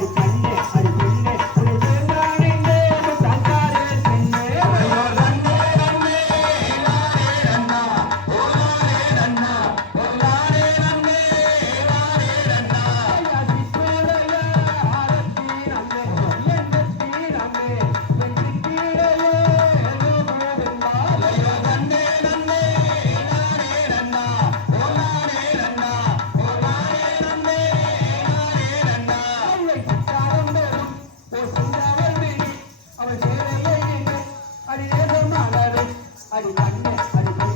அடி அடி கண்ணே அடி